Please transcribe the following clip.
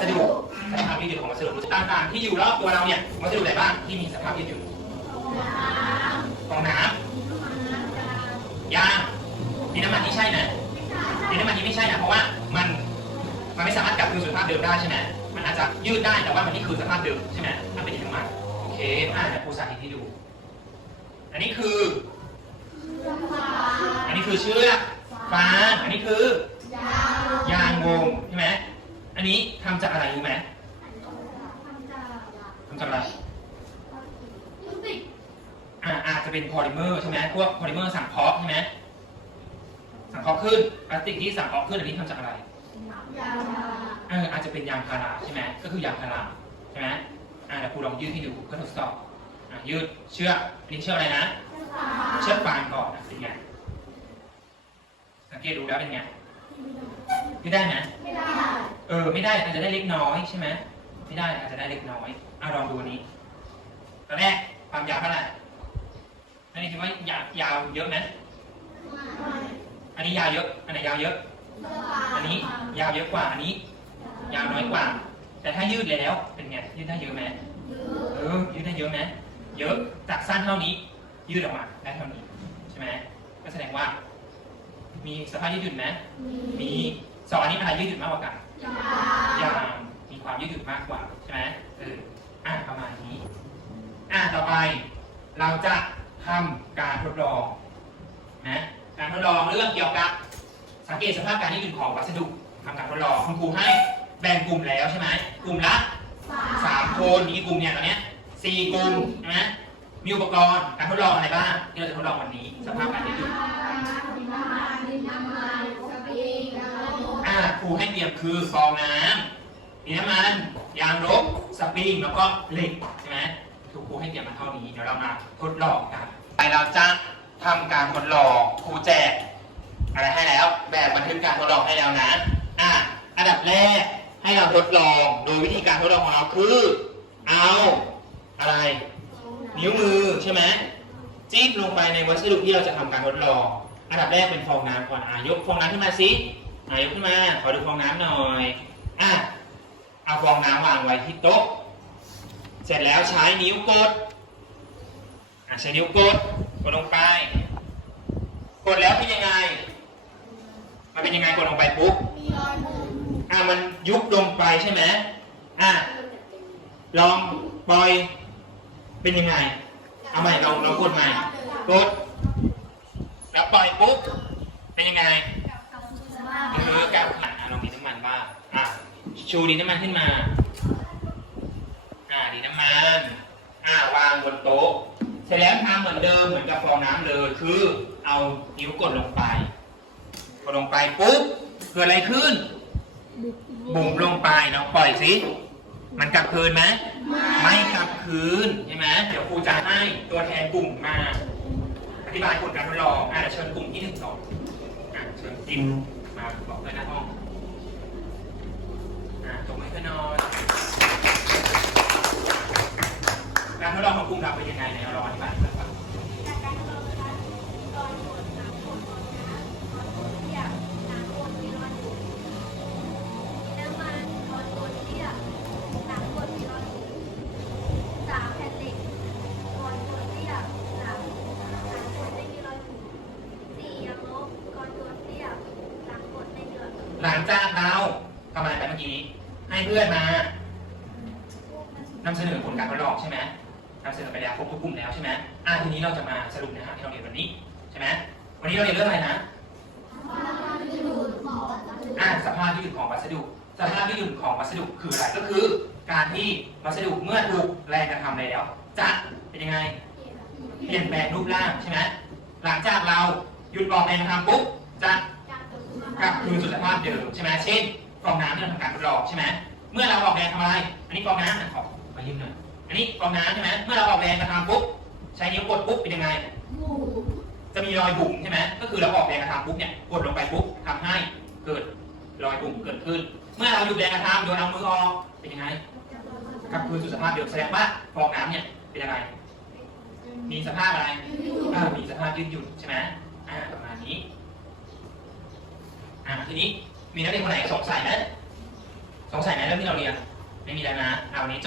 สดุสภาพยืดหยุ่นของวัสดุต่างๆที่อยู่รอบตัวเราเนี่ยวัสดุอะไรบ้างที่มีสภาพยืดหยุ่นฟองน้ำยางดินน้ำมันนี่ใช่นะดินน้ำมันนี่ไม่ใช่นะเพราะว่ามันมันไม่สามารถกลับคืนสภาพเดิมได้ใช่ไหมมันอาจจะยืดได้แต่ว่ามันนี่คือสภาพเดิมใช่ไหมถ้าเป็นดินน้ำมันโอเคอ่าเดี๋ยวครูสาธิตให้ดู อันนี้คือ อันนี้คือเชือกฟางอันนี้คือ ยางวงใช่ไหม อันนี้ทำจากอะไรรู้ไหม ทำจากอะไรอ่าอาจจะเป็นพอลิเมอร์ใช่ไหมพวกพอลิเมอร์สังเคราะห์ใช่ไหมสังเคราะห์ขึ้นพลาสติกที่สังเคราะห์ขึ้นอันนี้ทำจากอะไรเอออาจจะเป็นยางพาราใช่ไหมก็คือยางพาราใช่ไหมอ่าเดี๋ยวครูลองยืดให้ดูก็ทดสอบอะยืดเชือกอันนี้เชือกอะไรนะ เชือกฟางก่อนนะเป็นไงสังเกตดูแล้วเป็นไงไม่ได้นะเออไม่ได้อาจจะได้เล็กน้อยใช่ไหม ไม่ได้อาจจะได้เล็กน้อยเอาลองดูอันนี้ตอนแรกความยาวเท่าไหร่อันนี้คิดว่ายาวยาวเยอะไหมอันนี้ยาวเยอะ อันไหนยาวเยอะ อันนี้ยาวเยอะกว่า อันนี้ ยาวน้อยกว่า แต่ถ้ายืดแล้วเป็นไง ยืดได้เยอะไหมเออ ยืดได้เยอะไหมเยอะ จากสั้นเท่านี้ ยืดออกมาได้เท่านี้ใช่ไหมก็แสดงว่า มีสภาพยืดหยุ่นไหมมีสองอันนี้อะไรยืดหยุ่นมากกว่ากัน ยาว มยืดหยุ่นมากกว่าใช่ไหมเอออะประมาณนี้ อะต่อไป เราจะทำการทดลองนะการทดลองเรื่องเกี่ยวกับ สังเกตสภาพการยืดหยุ่นของวัสดุทำการทดลองคุณครูให้แบ่งกลุ่มแล้วใช่ไหมกลุ่มละสามคนมีกี่กลุ่มเนี่ยตอนเนี้ยสี่กลุ่มใช่ไหมมีอุปกรณ์การทดลองอะไรบ้างที่เราจะทดลองวันนี้สภาพการยืดหยุ่นอ่าครูให้เตรียมคือฟองน้ำ มีน้ำมันยางรบสปริงแล้วก็เหล็กใช่ไหมถูกครูให้เตรียมมาเท่านี้ เดี๋ยวเรามาทดลองกันไปเราจะทำการทดลองครูแจกอะไรให้แล้ว แบบบันทึกการทดลองให้แล้วนะอะอันดับแรกให้เราทดลองโดยวิธีการทดลองของเราคือ เอาอะไร นิ้วมือใช่ไหมจิ้มลงไปในวัสดุที่เราจะทำการทดลอง อันดับแรกเป็นฟองน้ำก่อนอะยกฟองน้ำขึ้นมาสิอะยกขึ้นมาขอดูฟองน้ำหน่อย ฟองน้ำวางไว้ที่โต๊ะ เสร็จแล้วใช้นิ้วกดอะใช้นิ้วกดกดลงไป กดแล้วเป็นยังไง มันเป็นยังไงกดลงไปปุ๊บอะมันยุบลงไปใช่ไหมอะลองปล่อยเป็นยังไง เอาใหม่ลองลองกดใหม่กด แล้วปล่อยปุ๊บเป็นยังไงเออกาวผ่านอะลองดินน้ำมันบ้างอะ ชูดิน้ำมันขึ้นมา อ่าดิน้ำมัน อ่าวางบนโต๊ะ เสร็จแล้วทำเหมือนเดิมเหมือนกับฟองน้ำเลย คือเอานิ้วกดลงไป กดลงไปปุ๊บเกิดอะไรขึ้น บุ๋มลงไปลองปล่อยสิมันกลับคืนไหมไม่กลับคืนใช่ไหมเดี๋ยวครูจะให้ตัวแทนกลุ่มมา อธิบายผลการทดลองอะเดี๋ยวเชิญกลุ่มที่หนึ่งก่อนอะเชิญจิมมาบอกด้วยหน้าห้อง อะตรงให้เพื่อนนอนการทดลองของกลุ่มเราเป็นยังไงเนี่ยเราลอธิบายให้เพื่อนฟังหลังจากเราทำอะไรไปเมื่อกี้ ให้เพื่อนมานำเสนอผลการทดลองใช่ไหมนำเสนอไปแล้วครบทุกกลุ่มแล้วใช่ไหมอะทีนี้เราจะมาสรุปเนื้อหาที่เราเรียนวันนี้ใช่ไหมวันนี้เราเรียนเรื่องอะไรนะอ่าสภาพยืดหยุ่นของวัสดุ สภาพยืดหยุ่นของวัสดุคืออะไรก็คือ การที่วัสดุเมื่อถูกแรงกระทำแล้วจะเป็นยังไงเปลี่ยนแปลงรูปร่างใช่ไหมหลังจากเราหยุดออกแรงกระทำปุ๊บจะกลับคืนสู่สภาพเดิมใช่ไหมเช่น ฟองน้ำที่เราทำการทดลองใช่ไหมเมื่อเราออกแรงทำอะไร อันนี้ฟองน้ำนะขอมายืมหน่อยอันนี้ฟองน้ำใช่ไหมเมื่อเราออกแรงกระทำปุ๊บใช้นิ้วกดปุ๊บเป็นยังไง จะมีรอยบุ๋มใช่ไหมก็คือเราออกแรงกระทำปุ๊บเนี่ยกดลงไปปุ๊บทำให้เกิดรอยบุ๋มเกิดขึ้น เมื่อเราหยุดแรงกระทำโดยเอามือออกเป็นยังไงกลับคืนสู่สภาพเดิมแสดงว่าฟองน้ำเนี่ยเป็นยังไงมีสภาพอะไรมีสภาพยืดหยุ่นใช่ไหมประมาณนี้อ่าทีนี้ มีนักเรียนคนไหนสงสัยไหมสงสัยไหมเรื่องที่เราเรียน ไม่มีแล้วนะ เอาวันนี้จบ